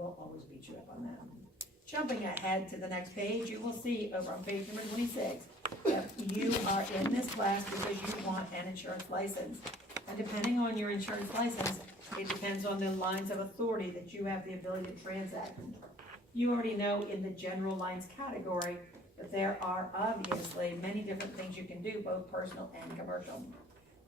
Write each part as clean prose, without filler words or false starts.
will always beat you up on that. Jumping ahead to the next page, you will see over on page number 26, that you are in this class because you want an insurance license. And depending on your insurance license, it depends on the lines of authority that you have the ability to transact. You already know in the general lines category that there are obviously many different things you can do, both personal and commercial.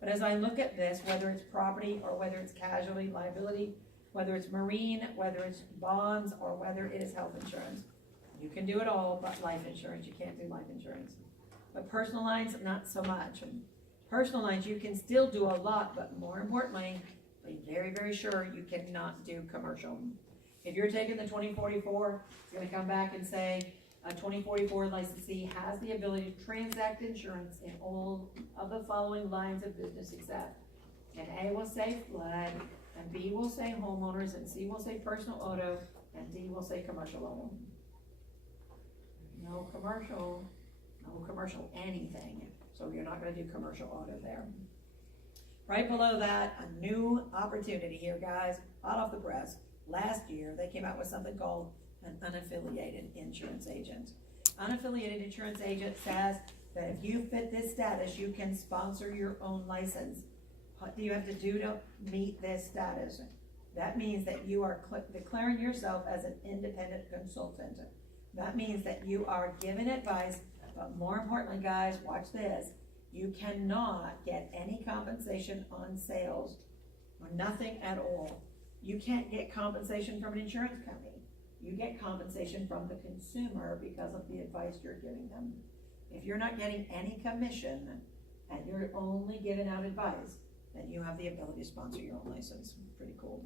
But as I look at this, whether it's property or whether it's casualty, liability, whether it's marine, whether it's bonds, or whether it is health insurance, you can do it all but life insurance. You can't do life insurance. But personal lines, not so much. And personal lines, you can still do a lot, but more importantly, be very, very sure you cannot do commercial. If you're taking the 2044, it's gonna come back and say, a 2044 licensee has the ability to transact insurance in all of the following lines of business except. And A will say flood, and B will say homeowners, and C will say personal auto, and D will say commercial auto. No commercial anything. So you're not gonna do commercial auto there. Right below that, a new opportunity here, guys, hot off the press. Last year, they came out with something called an unaffiliated insurance agent. Unaffiliated insurance agent says that if you fit this status, you can sponsor your own license. What do you have to do to meet this status? That means that you are declaring yourself as an independent consultant. That means that you are giving advice, but more importantly, guys, watch this. You cannot get any compensation on sales, or nothing at all. You can't get compensation from an insurance company. You get compensation from the consumer because of the advice you're giving them. If you're not getting any commission and you're only giving out advice, then you have the ability to sponsor your own license. Pretty cool.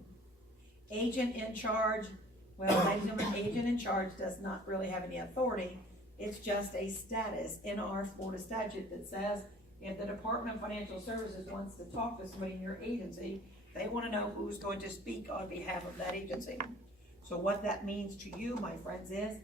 Agent in charge. Well, ladies and gentlemen, agent in charge does not really have any authority. It's just a status in our Florida statute that says if the Department of Financial Services wants to talk to somebody in your agency, they want to know who's going to speak on behalf of that agency. So what that means to you, my friends, is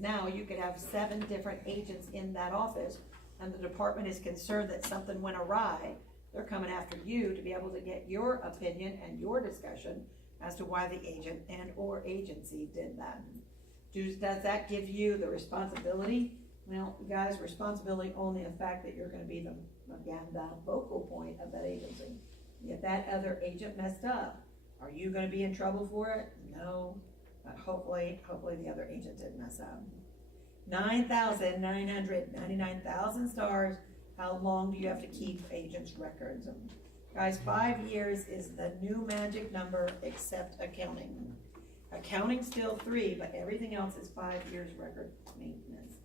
now you could have 7 different agents in that office, and the department is concerned that something went awry. They're coming after you to be able to get your opinion and your discussion as to why the agent and or agency did that. Does that give you the responsibility? Well, guys, responsibility only the fact that you're going to be the focal point of that agency. If that other agent messed up, are you going to be in trouble for it? No, but hopefully the other agent didn't mess up. 9,999,000 stars. How long do you have to keep agents' records? Guys, 5 years is the new magic number except accounting. Accounting's still 3, but everything else is 5 years record maintenance.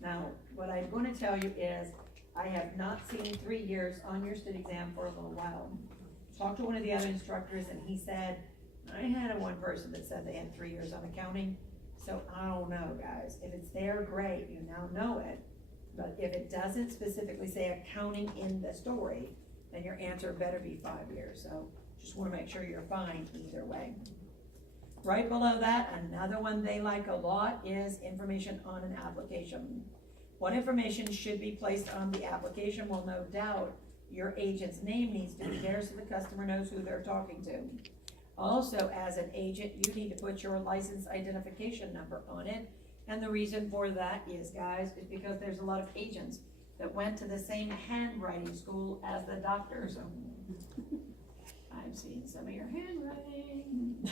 Now, what I'm going to tell you is I have not seen 3 years on your state exam for a little while. Talked to one of the other instructors and he said, I had one person that said they had 3 years on accounting. So I don't know, guys. If it's there, great, you now know it. But if it doesn't specifically say accounting in the story, then your answer better be 5 years. So just want to make sure you're fine either way. Right below that, another one they like a lot is information on an application. What information should be placed on the application? Well, no doubt your agent's name needs to be there so the customer knows who they're talking to. Also, as an agent, you need to put your license identification number on it. And the reason for that is, guys, is because there's a lot of agents that went to the same handwriting school as the doctors. I've seen some of your handwriting.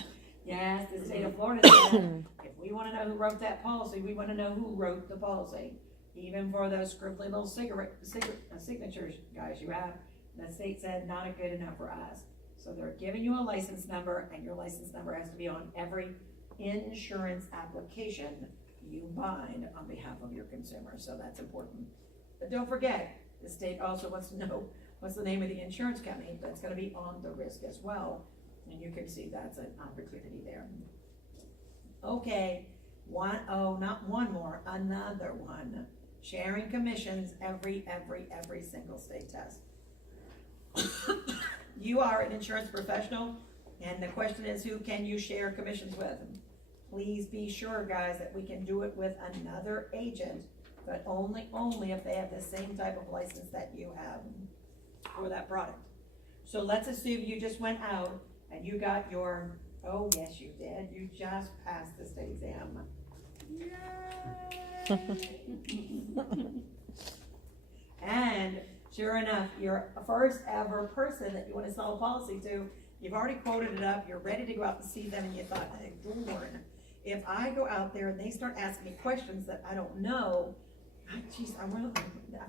Yes, the state of Florida said, if we want to know who wrote that policy, we want to know who wrote the policy. Even for those scribbly little signatures, guys, you have, the state said not good enough for us. So they're giving you a license number, and your license number has to be on every insurance application you bind on behalf of your consumer. So that's important. But don't forget, the state also wants to know what's the name of the insurance company that's going to be on the risk as well. And you can see that's an opportunity there. Okay, not one more, another one. Sharing commissions every single state test. You are an insurance professional, and the question is, who can you share commissions with? Please be sure, guys, that we can do it with another agent, but only if they have the same type of license that you have for that product. So let's assume you just went out and you got your Oh, yes, you did. You just passed the state exam. And sure enough, you're a first ever person that you wanna sell a policy to. You've already quoted it up, you're ready to go out and see them, and you thought, hey, darn, if I go out there and they start asking me questions that I don't know, I've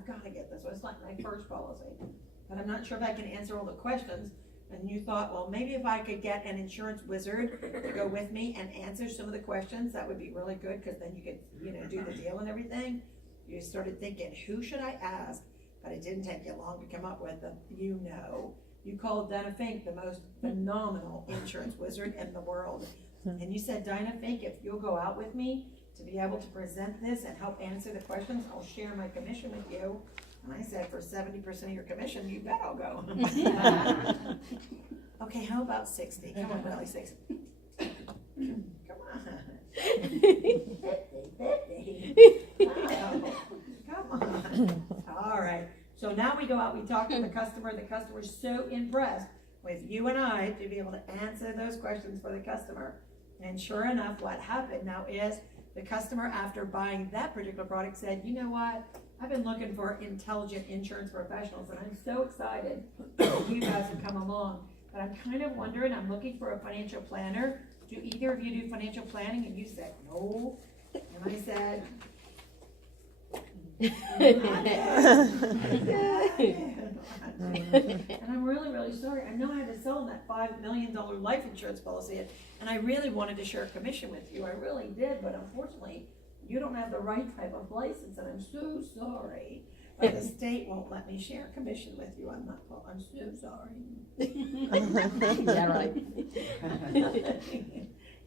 gotta get this one. It's like my first policy, but I'm not sure if I can answer all the questions. And you thought, well, maybe if I could get an insurance wizard to go with me and answer some of the questions, that would be really good, because then you could, do the deal and everything. You started thinking, who should I ask? But it didn't take you long to come up with the, you called Dinah Fink the most phenomenal insurance wizard in the world. And you said, Dinah Fink, if you'll go out with me to be able to present this and help answer the questions, I'll share my commission with you. And I said, for 70% of your commission, you bet I'll go. Okay, how about 60? Come on, really, 60. Come on. 50. Come on. All right. So now we go out, we talk to the customer's so impressed with you and I to be able to answer those questions for the customer. And sure enough, what happened now is the customer, after buying that particular product, said, you know what? I've been looking for intelligent insurance professionals, and I'm so excited that you guys have come along. But I'm kind of wondering, I'm looking for a financial planner. Do either of you do financial planning? And you said, no. And I said, and I'm really, really sorry. I know I had to sell them that $5 million life insurance policy, and I really wanted to share a commission with you. I really did, but unfortunately, you don't have the right type of license, and I'm so sorry. But the state won't let me share a commission with you. I'm so sorry. Yeah, right.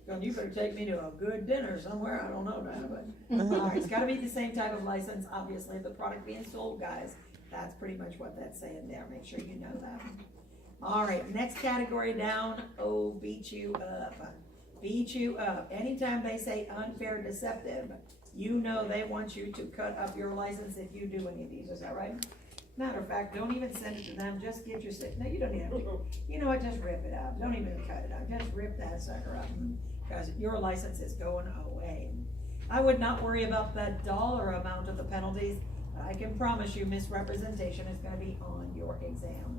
Well, you better take me to a good dinner somewhere. I don't know now, but all right, it's got to be the same type of license. Obviously, the product being sold, guys. That's pretty much what that's saying there. Make sure you know that. All right, next category down. Oh, beat you up. Beat you up. Anytime they say unfair, deceptive, you know they want you to cut up your license if you do any of these. Is that right? Matter of fact, don't even send it to them. Just get your no, you don't even have to. You know what? Just rip it up. Don't even cut it up. Just rip that sucker up, because your license is going away. I would not worry about the dollar amount of the penalties. I can promise you misrepresentation is going to be on your exam.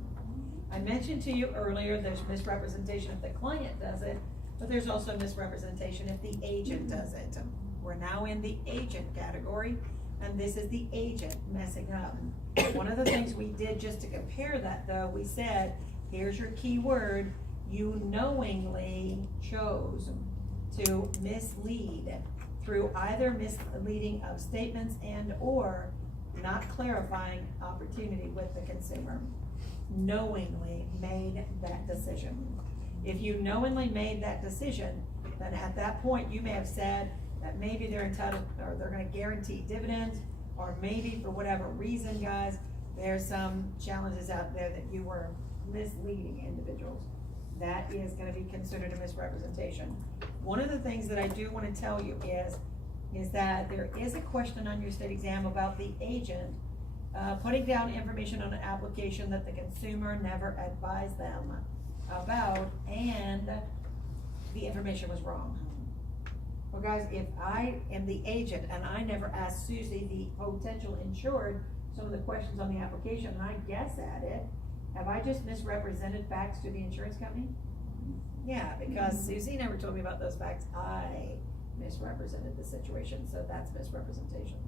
I mentioned to you earlier there's misrepresentation if the client does it, but there's also misrepresentation if the agent does it. We're now in the agent category, and this is the agent messing up. One of the things we did just to compare that, though, we said, here's your key word: you knowingly chose to mislead through either misleading of statements and or not clarifying opportunity with the consumer. Knowingly made that decision. If you knowingly made that decision, then at that point you may have said that maybe they're entitled, or they're going to guarantee dividends, or maybe for whatever reason, guys, there's some challenges out there that you were misleading individuals. That is going to be considered a misrepresentation. One of the things that I do want to tell you is that there is a question on your state exam about the agent putting down information on an application that the consumer never advised them about, and the information was wrong. Well, guys, if I am the agent and I never asked Susie, the potential insured, some of the questions on the application, and I guess at it, have I just misrepresented facts to the insurance company? Yeah, because Susie never told me about those facts. I misrepresented the situation, so that's misrepresentation.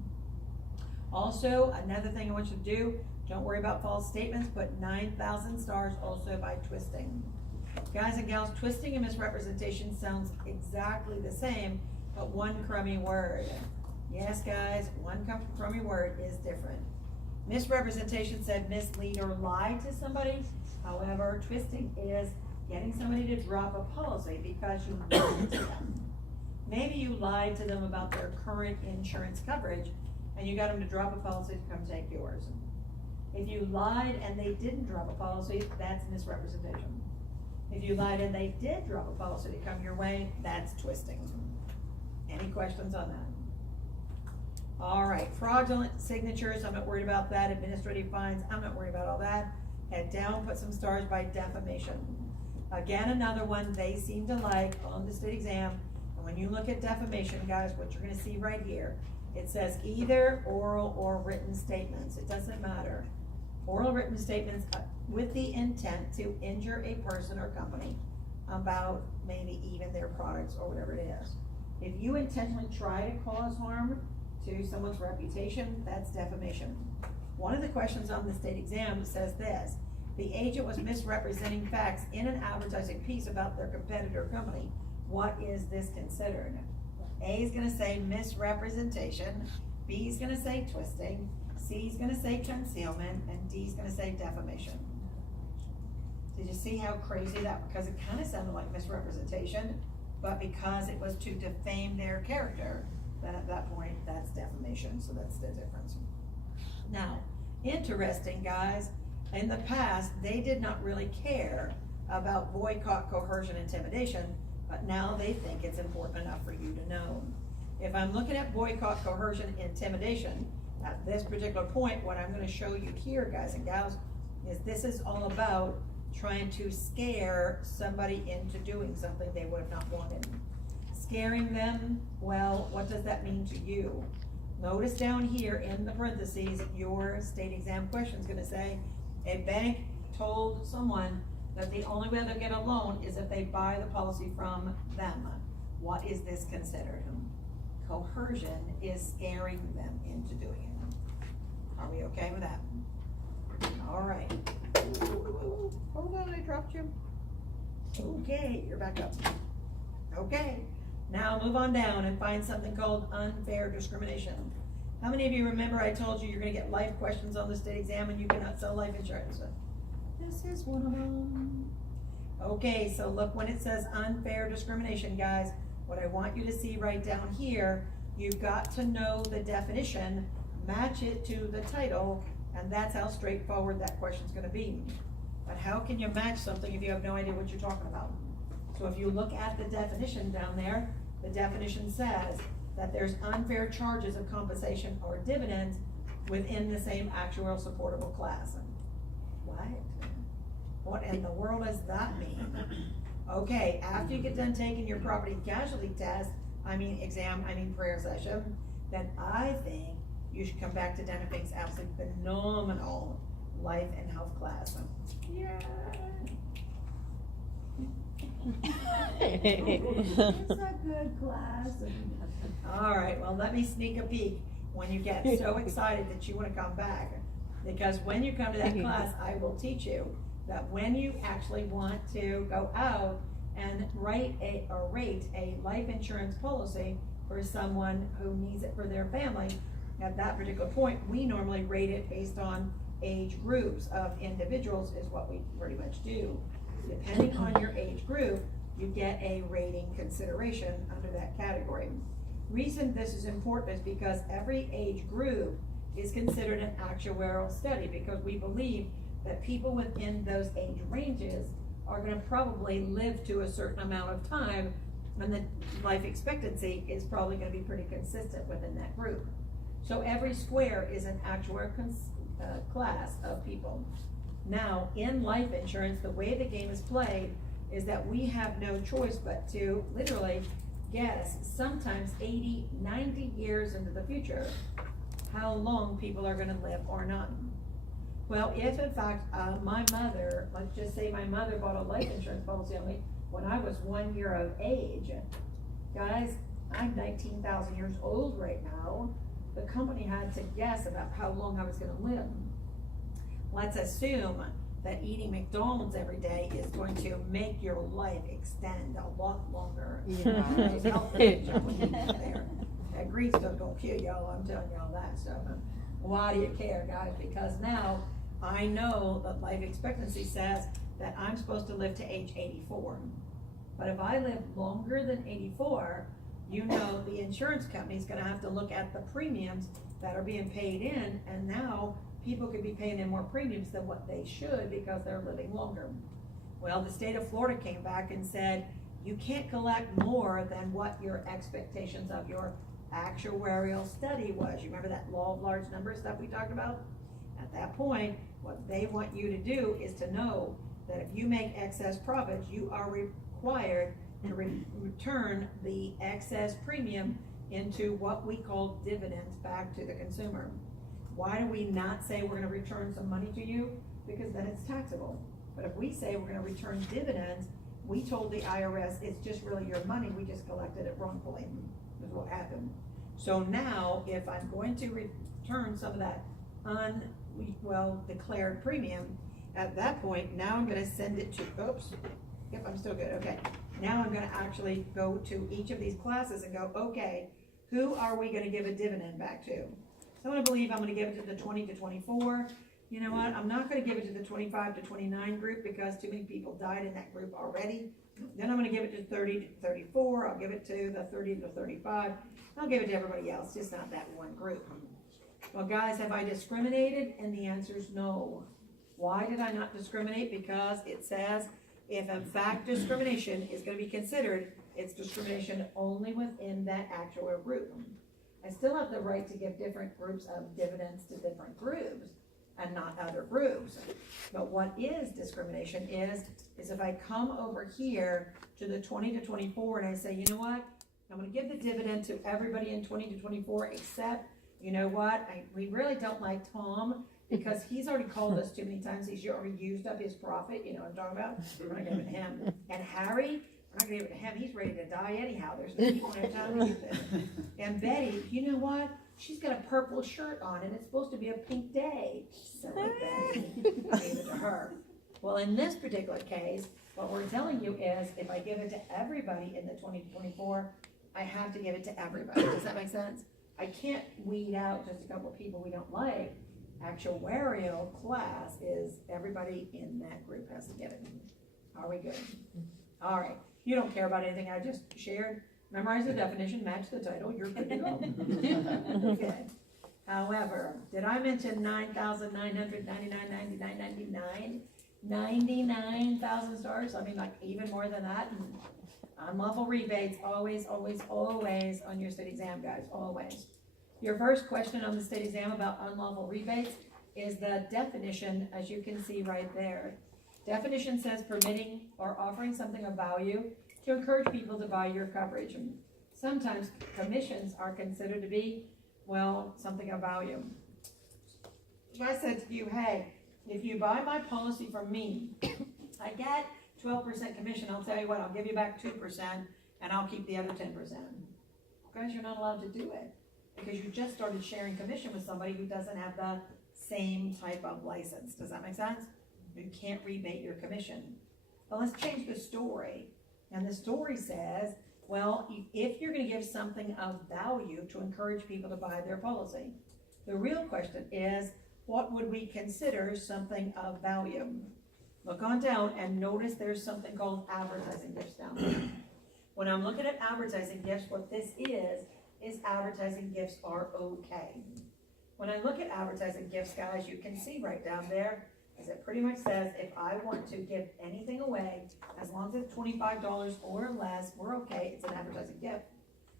Also, another thing I want you to do, don't worry about false statements, put 9,000 stars also by twisting. Guys and gals, twisting and misrepresentation sounds exactly the same, but one crummy word. Yes, guys, one crummy word is different. Misrepresentation said mislead or lie to somebody. However, twisting is getting somebody to drop a policy because you lied to them. Maybe you lied to them about their current insurance coverage, and you got them to drop a policy to come take yours. If you lied and they didn't drop a policy, that's misrepresentation. If you lied and they did drop a policy to come your way, that's twisting. Any questions on that? All right, fraudulent signatures, I'm not worried about that. Administrative fines, I'm not worried about all that. Head down, put some stars by defamation. Again, another one they seem to like on the state exam, and when you look at defamation, guys, what you're gonna see right here, it says either oral or written statements, it doesn't matter. Oral or written statements with the intent to injure a person or company about maybe even their products or whatever it is. If you intentionally try to cause harm to someone's reputation, that's defamation. One of the questions on the state exam says this: the agent was misrepresenting facts in an advertising piece about their competitor company. What is this considered? A is gonna say misrepresentation, B is gonna say twisting, C is gonna say concealment, and D is gonna say defamation. Did you see how crazy that, because it kinda sounded like misrepresentation, but because it was to defame their character, then at that point, that's defamation, so that's the difference. Now, interesting, guys, in the past, they did not really care about boycott, coercion, intimidation, but now they think it's important enough for you to know. If I'm looking at boycott, coercion, intimidation, at this particular point, what I'm gonna show you here, guys and gals, is this is all about trying to scare somebody into doing something they would have not wanted. Scaring them, well, what does that mean to you? Notice down here in the parentheses, your state exam question is gonna say, a bank told someone that the only way they'll get a loan is if they buy the policy from them. What is this considered? Coercion is scaring them into doing it. Are we okay with that? All right. Hold on, I dropped you. Okay, you're back up. Okay, now move on down and find something called unfair discrimination. How many of you remember I told you you're gonna get life questions on the state exam and you cannot sell life insurance? This is one of them. Okay, so look when it says unfair discrimination, guys, what I want you to see right down here, you've got to know the definition, match it to the title, and that's how straightforward that question's gonna be. But how can you match something if you have no idea what you're talking about? So if you look at the definition down there, the definition says that there's unfair charges of compensation or dividends within the same actuarial supportable class. What? What in the world does that mean? Okay, after you get done taking your property casualty test, prayer session, then I think you should come back to Dana Fink's absolutely phenomenal life and health class. Yeah. It's a good class. All right, well, let me sneak a peek when you get so excited that you want to come back. Because when you come to that class, I will teach you that when you actually want to go out and rate a life insurance policy for someone who needs it for their family, at that particular point, we normally rate it based on age groups of individuals is what we pretty much do. Depending on your age group, you get a rating consideration under that category. Reason this is important is because every age group is considered an actuarial study, because we believe that people within those age ranges are gonna probably live to a certain amount of time, and the life expectancy is probably gonna be pretty consistent within that group. So every square is an actuarial class of people. Now, in life insurance, the way the game is played is that we have no choice but to literally guess, sometimes 80, 90 years into the future, how long people are gonna live or not. Well, if in fact, my mother, let's just say my mother bought a life insurance policy on me when I was 1 year of age, guys, I'm 19,000 years old right now. The company had to guess about how long I was gonna live. Let's assume that eating McDonald's every day is going to make your life extend a lot longer. Yeah. Those health insurance there. That grease don't go kill y'all, I'm telling y'all that, so why do you care, guys? Because now I know that life expectancy says that I'm supposed to live to age 84. But if I live longer than 84, you know the insurance company's gonna have to look at the premiums that are being paid in, and now people could be paying in more premiums than what they should because they're living longer. Well, the state of Florida came back and said, you can't collect more than what your expectations of your actuarial study was. You remember that law of large numbers stuff we talked about? At that point, what they want you to do is to know that if you make excess profits, you are required to return the excess premium into what we call dividends back to the consumer. Why do we not say we're gonna return some money to you? Because then it's taxable. But if we say we're gonna return dividends, we told the IRS it's just really your money, we just collected it wrongfully, is what happened. So now, if I'm going to return some of that declared premium, at that point, now I'm gonna send it to, yep, I'm still good, okay. Now I'm gonna actually go to each of these classes and go, okay, who are we gonna give a dividend back to? So I'm gonna believe I'm gonna give it to the 20 to 24. You know what, I'm not gonna give it to the 25 to 29 group because too many people died in that group already. Then I'm gonna give it to 30 to 34, I'll give it to the 30 to 35. I'll give it to everybody else, just not that one group. Well, guys, have I discriminated? And the answer is no. Why did I not discriminate? Because it says, if in fact discrimination is gonna be considered, it's discrimination only within that actual group. I still have the right to give different groups of dividends to different groups and not other groups. But what is discrimination is if I come over here to the 20 to 24 and I say, you know what? I'm gonna give the dividend to everybody in 20 to 24 except, you know what? We really don't like Tom because he's already called us too many times. He's already used up his profit, you know what I'm talking about? We're not gonna give it to him. And Harry, we're not gonna give it to him. He's ready to die anyhow. There's no people in time to use it. And Betty, you know what? She's got a purple shirt on and it's supposed to be a pink day. Silly Betty. I gave it to her. Well, in this particular case, what we're telling you is if I give it to everybody in the 20 to 24, I have to give it to everybody. Does that make sense? I can't weed out just a couple of people we don't like. Actuarial class is everybody in that group has to get it. Are we good? All right. You don't care about anything I just shared. Memorize the definition, match the title, you're good to go. Okay. However, did I mention 9,999.99 99,000 stars? I mean, like even more than that. Unlawful rebates, always, always, always on your state exam, guys, always. Your first question on the state exam about unlawful rebates is the definition, as you can see right there. Definition says permitting or offering something of value to encourage people to buy your coverage. And sometimes commissions are considered to be, well, something of value. If I said to you, hey, if you buy my policy from me, I get 12% commission, I'll tell you what, I'll give you back 2% and I'll keep the other 10%. Guys, you're not allowed to do it because you just started sharing commission with somebody who doesn't have the same type of license. Does that make sense? You can't rebate your commission. Well, let's change the story. And the story says, well, if you're gonna give something of value to encourage people to buy their policy, the real question is, what would we consider something of value? Look on down and notice there's something called advertising gifts down there. When I'm looking at advertising gifts, what this is advertising gifts are okay. When I look at advertising gifts, guys, you can see right down there, as it pretty much says, if I want to give anything away, as long as it's $25 or less, we're okay, it's an advertising gift.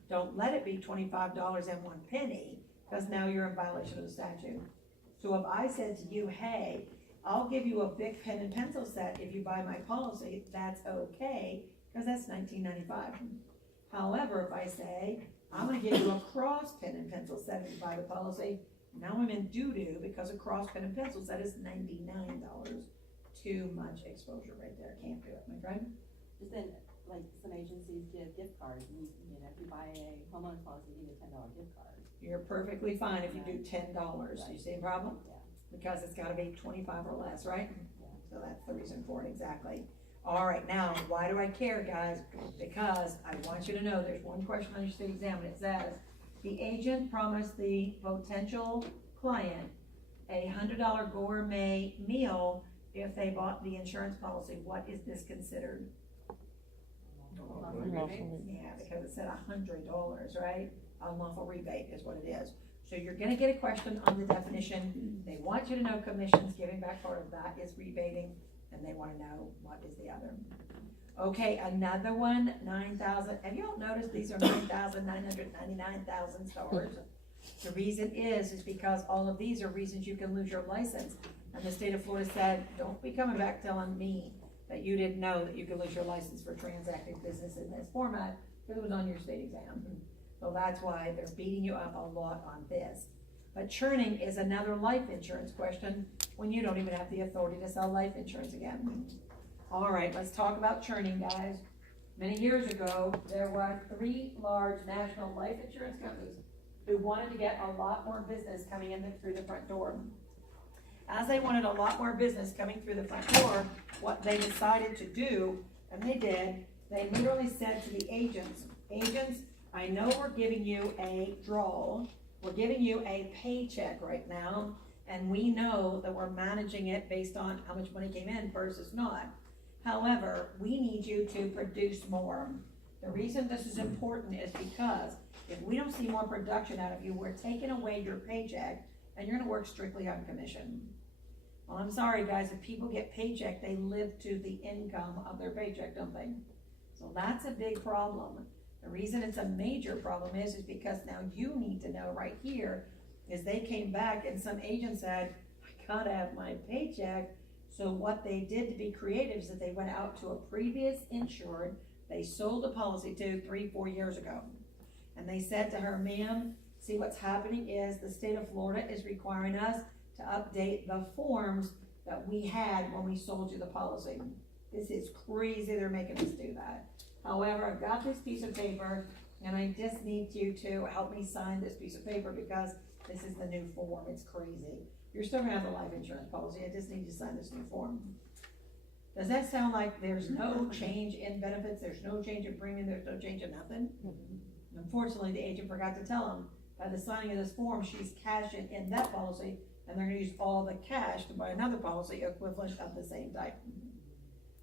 Don't let it be $25.01, because now you're in violation of the statute. So if I said to you, hey, I'll give you a big pen and pencil set if you buy my policy, that's okay, because that's $19.95. However, if I say, I'm gonna give you a cross pen and pencil set if you buy the policy, now I'm in doo-doo because a cross pen and pencil set is $99. Too much exposure right there, can't do it, my friend. Just then, like some agencies give gift cards, and you know, if you buy a homeowner's policy, you get a $10 gift card. You're perfectly fine if you do $10, you see a problem? Yeah. Because it's gotta be 25 or less, right? Yeah. So that's the reason for it, exactly. All right, now, why do I care, guys? Because I want you to know there's one question on your state exam, and it says, the agent promised the potential client a $100 gourmet meal if they bought the insurance policy. What is this considered? Yeah, because it said $100, right? Unlawful rebate is what it is. So you're gonna get a question on the definition. They want you to know commissions, giving back part of that is rebating, and they wanna know what is the other. Okay, another one, 9,000, have you all noticed these are 9,999,000 stars? The reason is because all of these are reasons you can lose your license. And the state of Florida said, don't be coming back telling me that you didn't know that you could lose your license for transacting business in this format, because it was on your state exam. So that's why they're beating you up a lot on this. But churning is another life insurance question when you don't even have the authority to sell life insurance again. All right, let's talk about churning, guys. Many years ago, there were 3 large national life insurance companies who wanted to get a lot more business coming in through the front door. As they wanted a lot more business coming through the front door, what they decided to do, and they did, they literally said to the agents, I know we're giving you a draw, we're giving you a paycheck right now, and we know that we're managing it based on how much money came in versus not. However, we need you to produce more. The reason this is important is because if we don't see more production out of you, we're taking away your paycheck, and you're gonna work strictly on commission. Well, I'm sorry, guys, if people get paycheck, they live to the income of their paycheck, don't they? So that's a big problem. The reason it's a major problem is because now you need to know right here, is they came back and some agent said, I gotta have my paycheck. So what they did to be creative is that they went out to a previous insured, they sold a policy to 3-4 years ago. And they said to her, ma'am, see what's happening is the state of Florida is requiring us to update the forms that we had when we sold you the policy. This is crazy, they're making us do that. However, I've got this piece of paper, and I just need you to help me sign this piece of paper because this is the new form, it's crazy. You're still gonna have the life insurance policy, I just need you to sign this new form. Does that sound like there's no change in benefits, there's no change in premium, there's no change in nothing? Unfortunately, the agent forgot to tell them, by the signing of this form, she's cashing in that policy, and they're gonna use all the cash to buy another policy equivalent of the same type.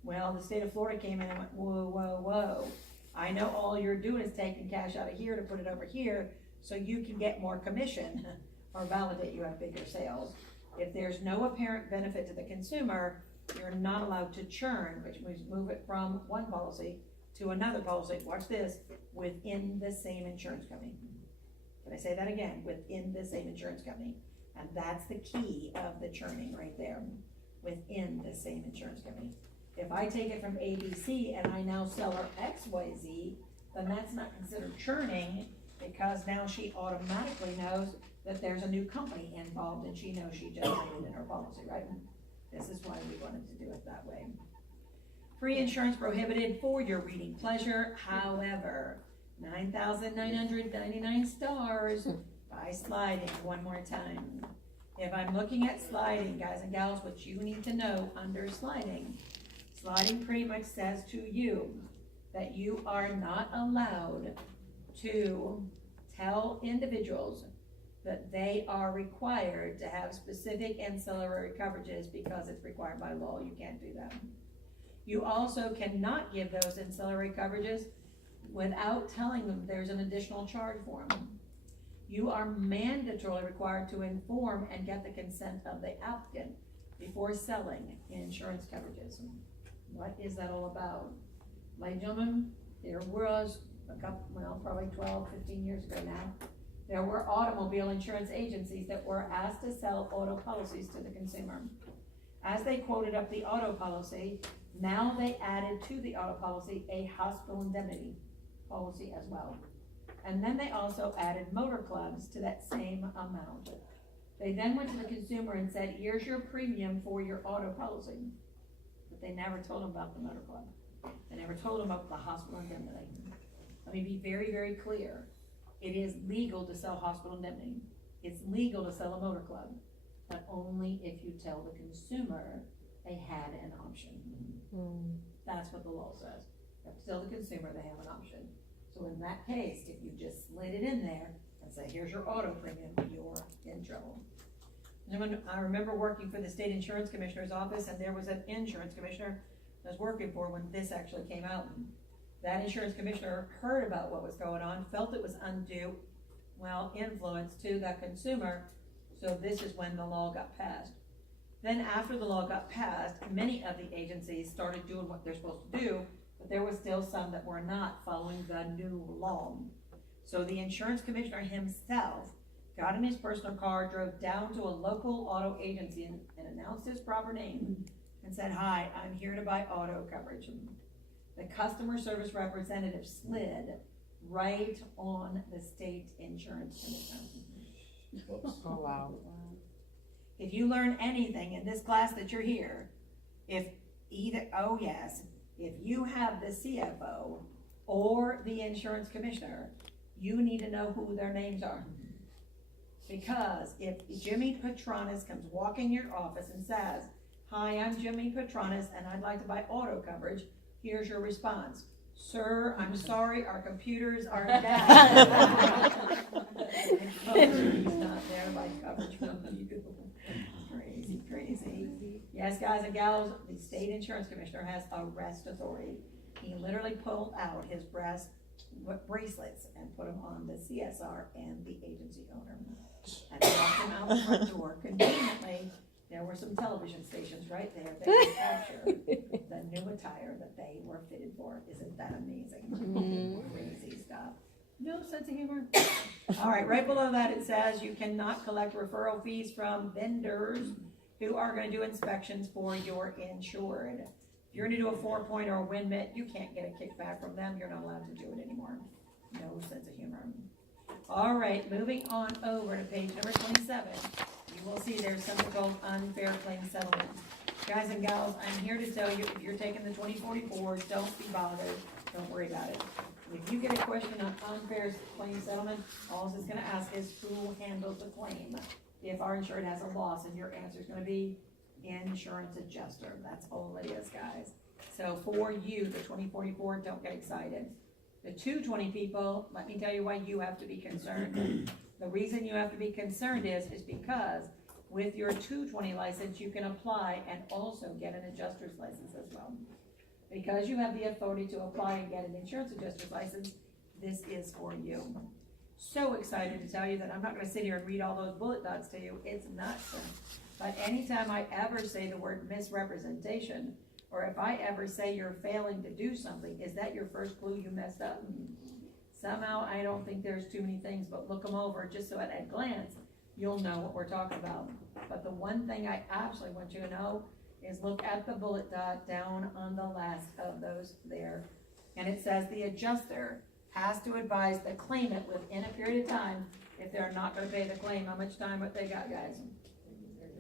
Well, the state of Florida came in and went, whoa. I know all you're doing is taking cash out of here to put it over here, so you can get more commission, or validate you have bigger sales. If there's no apparent benefit to the consumer, you're not allowed to churn, which means move it from one policy to another policy, watch this, within the same insurance company. Can I say that again? Within the same insurance company. And that's the key of the churning right there, within the same insurance company. If I take it from ABC and I now sell her XYZ, then that's not considered churning, because now she automatically knows that there's a new company involved and she knows she generated in her policy, right? This is why we wanted to do it that way. Free insurance prohibited for your reading pleasure, however, 9,999 stars by sliding one more time. If I'm looking at sliding, guys and gals, what you need to know under sliding pretty much says to you that you are not allowed to tell individuals that they are required to have specific ancillary coverages because it's required by law. You can't do that. You also cannot give those ancillary coverages without telling them there's an additional charge for them. You are mandatorily required to inform and get the consent of the applicant before selling insurance coverages. What is that all about? Ladies and gentlemen, there was probably 12, 15 years ago now, there were automobile insurance agencies that were asked to sell auto policies to the consumer. As they quoted up the auto policy, now they added to the auto policy a hospital indemnity policy as well. And then they also added motor clubs to that same amount. They then went to the consumer and said, here's your premium for your auto policy. But they never told them about the motor club. They never told them about the hospital indemnity. Let me be very, very clear. It is legal to sell hospital indemnity. It's legal to sell a motor club, but only if you tell the consumer they had an option. That's what the law says. You have to tell the consumer they have an option. So in that case, if you just slid it in there and say, here's your auto premium, you're in trouble. I remember working for the state insurance commissioner's office, and there was an insurance commissioner I was working for when this actually came out. That insurance commissioner heard about what was going on, felt it was undue, influence to the consumer, so this is when the law got passed. Then after the law got passed, many of the agencies started doing what they're supposed to do, but there was still some that were not following the new law. So the insurance commissioner himself got in his personal car, drove down to a local auto agency and announced his proper name and said, "Hi, I'm here to buy auto coverage." The customer service representative slid right on the state insurance commissioner. Oh, wow. If you learn anything in this class that you're here, if you have the CFO or the insurance commissioner, you need to know who their names are. Because if Jimmy Petronis comes walking in your office and says, "Hi, I'm Jimmy Petronis and I'd like to buy auto coverage," here's your response: "Sir, I'm sorry, our computers are down." He's not there by coverage from you. Crazy. Yes, guys and gals, the state insurance commissioner has arrest authority. He literally pulled out his bracelets and put them on the CSR and the agency owner. And walked them out the front door. Conveniently, there were some television stations right there that could capture the new attire that they were fitted for. Isn't that amazing? Crazy stuff. No sense of humor. All right, right below that it says you cannot collect referral fees from vendors who are going to do inspections for your insured. If you're going to do a 4-point or a WinMit, you can't get a kickback from them. You're not allowed to do it anymore. No sense of humor. All right, moving on over to page number 27. You will see there's something called unfair claim settlement. Guys and gals, I'm here to tell you, if you're taking the 2044s, don't be bothered. Don't worry about it. If you get a question on unfair claim settlement, all it's going to ask is who handles the claim. If our insured has a loss, and your answer is going to be insurance adjuster. That's all it is, guys. So for you, the 2044, don't get excited. The 220 people, let me tell you why you have to be concerned. The reason you have to be concerned is because with your 220 license, you can apply and also get an adjuster's license as well. Because you have the authority to apply and get an insurance adjuster's license, this is for you. So excited to tell you that I'm not going to sit here and read all those bullet dots to you. It's nuts. But anytime I ever say the word misrepresentation, or if I ever say you're failing to do something, is that your first clue you messed up? Somehow I don't think there's too many things, but look them over just so at a glance you'll know what we're talking about. But the one thing I absolutely want you to know is look at the bullet dot down on the last of those there. And it says the adjuster has to advise the claimant within a period of time if they're not going to pay the claim. How much time what they got, guys?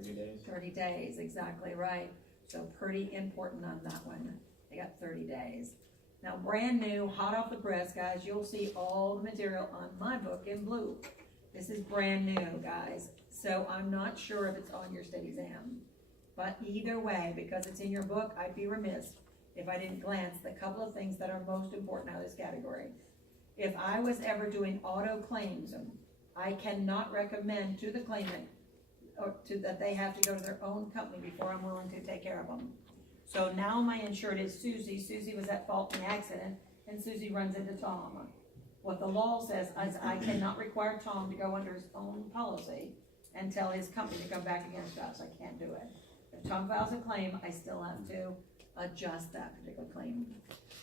30 days. 30 days, exactly right. So pretty important on that one. They got 30 days. Now brand new, hot off the press, guys, you'll see all the material on my book in blue. This is brand new, guys. So I'm not sure if it's on your state exam. But either way, because it's in your book, I'd be remiss if I didn't glance the couple of things that are most important out of this category. If I was ever doing auto claims, I cannot recommend to the claimant that they have to go to their own company before I'm willing to take care of them. So now my insured is Susie. Susie was at fault in the accident, and Susie runs into Tom. What the law says is I cannot require Tom to go under his own policy and tell his company to come back against us. I can't do it. If Tom files a claim, I still have to adjust that particular claim.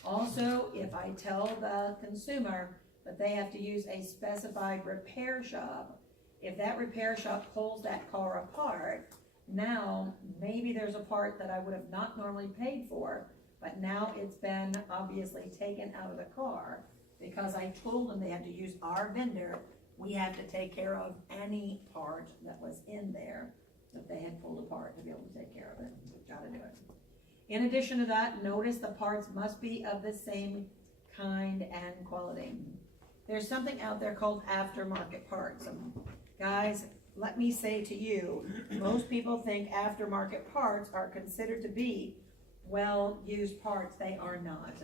Also, if I tell the consumer that they have to use a specified repair shop, if that repair shop pulls that car apart, now maybe there's a part that I would have not normally paid for, but now it's been obviously taken out of the car because I told them they had to use our vendor. We have to take care of any part that was in there that they had pulled apart to be able to take care of it. Got to do it. In addition to that, notice the parts must be of the same kind and quality. There's something out there called aftermarket parts. Guys, let me say to you, most people think aftermarket parts are considered to be well-used parts. They are not.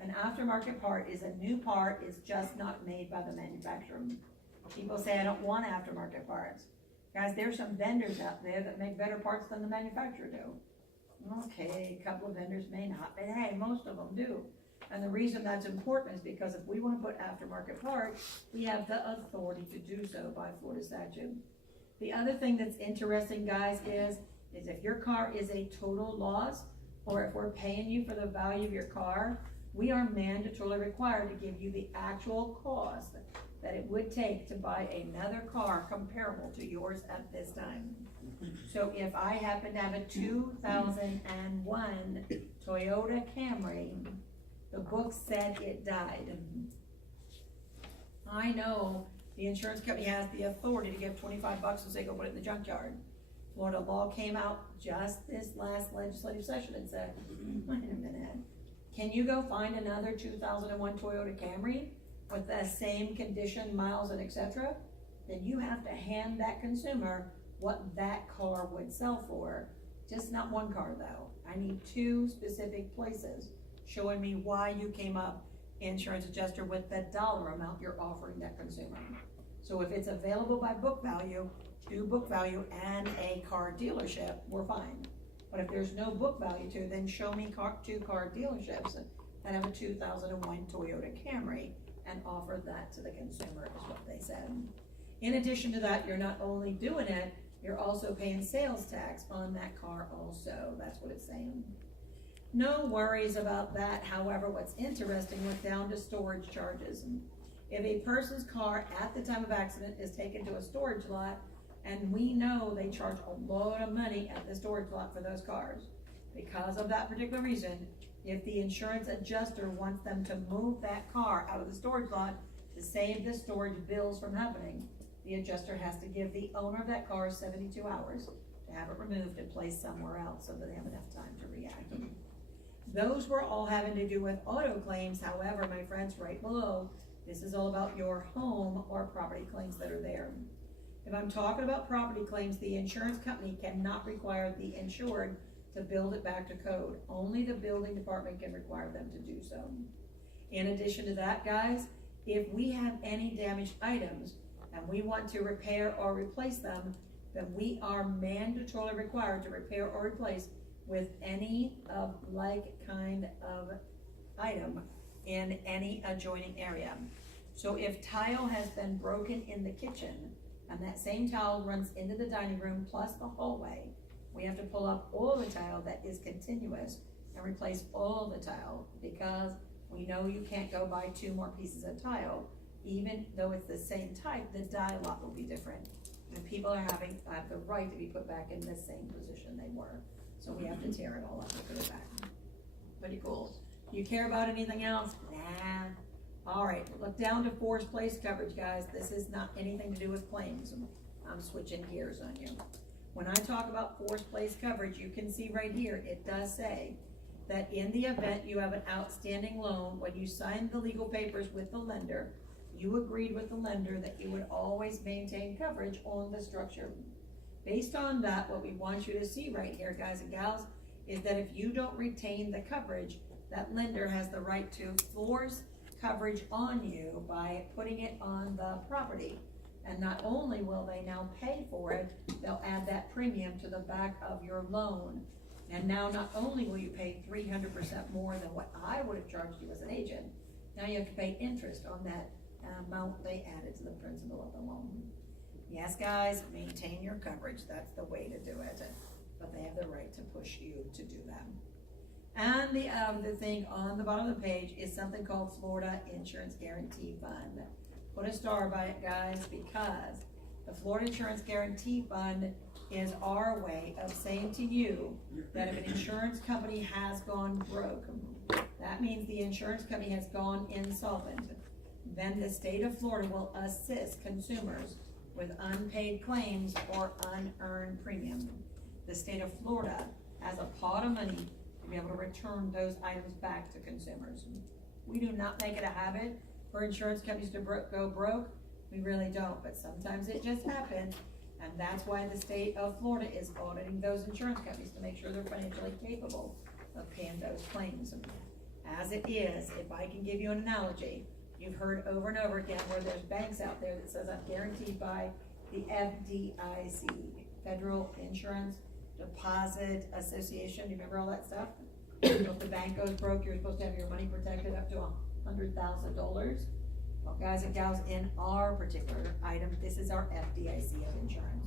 An aftermarket part is a new part, it's just not made by the manufacturer. People say, I don't want aftermarket parts. Guys, there's some vendors out there that make better parts than the manufacturer do. Okay, a couple of vendors may not, but hey, most of them do. And the reason that's important is because if we want to put aftermarket parts, we have the authority to do so by Florida statute. The other thing that's interesting, guys, is if your car is a total loss, or if we're paying you for the value of your car, we are mandatorily required to give you the actual cost that it would take to buy another car comparable to yours at this time. So if I happen to have a 2001 Toyota Camry, the book said it died. I know the insurance company has the authority to give $25 and say go put it in the junkyard. Florida law came out just this last legislative session and said, wait a minute, can you go find another 2001 Toyota Camry with the same condition, miles, and et cetera? Then you have to hand that consumer what that car would sell for. Just not one car though. I need 2 specific places showing me why you came up, insurance adjuster, with the dollar amount you're offering that consumer. So if it's available by book value, do book value and a car dealership, we're fine. But if there's no book value to, then show me 2 car dealerships that have a 2001 Toyota Camry and offer that to the consumer is what they said. In addition to that, you're not only doing it, you're also paying sales tax on that car also. That's what it's saying. No worries about that. However, what's interesting, we're down to storage charges. If a person's car at the time of accident is taken to a storage lot, and we know they charge a lot of money at the storage lot for those cars, because of that particular reason, if the insurance adjuster wants them to move that car out of the storage lot to save the storage bills from happening, the adjuster has to give the owner of that car 72 hours to have it removed and placed somewhere else so that they have enough time to react. Those were all having to do with auto claims. However, my friends, right below, this is all about your home or property claims that are there. If I'm talking about property claims, the insurance company cannot require the insured to build it back to code. Only the building department can require them to do so. In addition to that, guys, if we have any damaged items and we want to repair or replace them, then we are mandatorily required to repair or replace with any of like kind of item in any adjoining area. So if tile has been broken in the kitchen and that same tile runs into the dining room plus the hallway, we have to pull up all the tile that is continuous and replace all the tile, because we know you can't go buy 2 more pieces of tile. Even though it's the same type, the die lot will be different. And people are have the right to be put back in the same position they were. So we have to tear it all up and put it back. Pretty cool. Do you care about anything else? Nah. All right, look down to forced place coverage, guys. This is not anything to do with claims. I'm switching gears on you. When I talk about forced place coverage, you can see right here, it does say that in the event you have an outstanding loan, when you signed the legal papers with the lender, you agreed with the lender that you would always maintain coverage on the structure. Based on that, what we want you to see right here, guys and gals, is that if you don't retain the coverage, that lender has the right to force coverage on you by putting it on the property. And not only will they now pay for it, they'll add that premium to the back of your loan. And now not only will you pay 300% more than what I would have charged you as an agent, now you have to pay interest on that amount they added to the principal of the loan. Yes, guys, maintain your coverage. That's the way to do it. But they have the right to push you to do that. And the other thing on the bottom of the page is something called Florida Insurance Guarantee Fund. Put a star by it, guys, because the Florida Insurance Guarantee Fund is our way of saying to you that if an insurance company has gone broke, that means the insurance company has gone insolvent, then the state of Florida will assist consumers with unpaid claims or unearned premium. The state of Florida has a pot of money to be able to return those items back to consumers. We do not make it a habit for insurance companies to go broke. We really don't, but sometimes it just happens, and that's why the state of Florida is auditing those insurance companies to make sure they're financially capable of paying those claims. As it is, if I can give you an analogy, you've heard over and over again where there's banks out there that says I'm guaranteed by the FDIC, Federal Insurance Deposit Association. Do you remember all that stuff? If the bank goes broke, you're supposed to have your money protected up to $100,000. Well, guys and gals, in our particular item, this is our FDIC of insurance.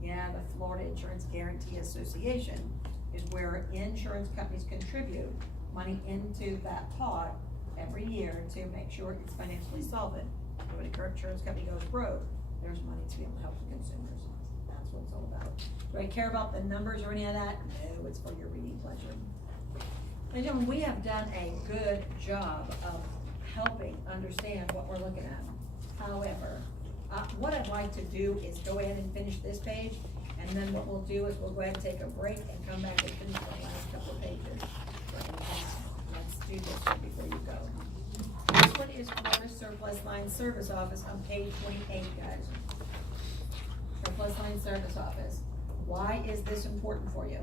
Yeah, the Florida Insurance Guarantee Association is where insurance companies contribute money into that pot every year to make sure it's financially solvent. So when a current insurance company goes broke, there's money to be able to help the consumers. That's what it's all about. Do I care about the numbers or any of that? No, it's for your reading pleasure. Ladies and gentlemen, we have done a good job of helping understand what we're looking at. However, what I'd like to do is go ahead and finish this page, and then what we'll do is we'll go ahead and take a break and come back and finish the last couple of pages. Let's do this one before you go. This one is Florida Surplus Line Service Office on page 28, guys. Surplus Line Service Office. Why is this important for you?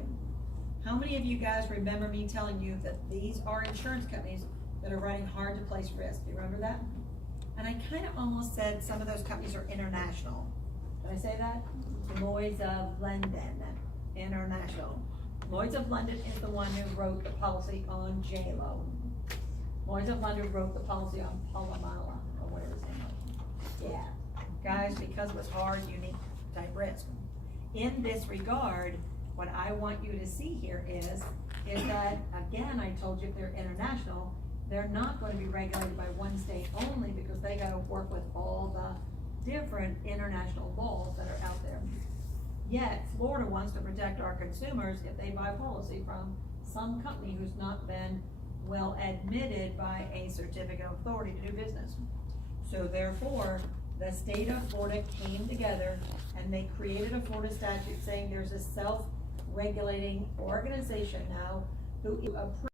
How many of you guys remember me telling you that these are insurance companies that are writing hard to place risk? Do you remember that? And I kind of almost said some of those companies are international. Did I say that? Lloyd's of London, international. Lloyd's of London is the one who wrote the policy on J-Lo. Lloyd's of London wrote the policy on Palomala, or whatever his name was. Yeah, guys, because it was hard, unique type risk. In this regard, what I want you to see here is that, again, I told you if they're international, they're not going to be regulated by one state only because they got to work with all the different international laws that are out there. Yet, Florida wants to protect our consumers if they buy policy from some company who's not been well admitted by a certificate of authority to do business. So therefore, the state of Florida came together and they created a Florida statute saying there's a self-regulating organization now who approves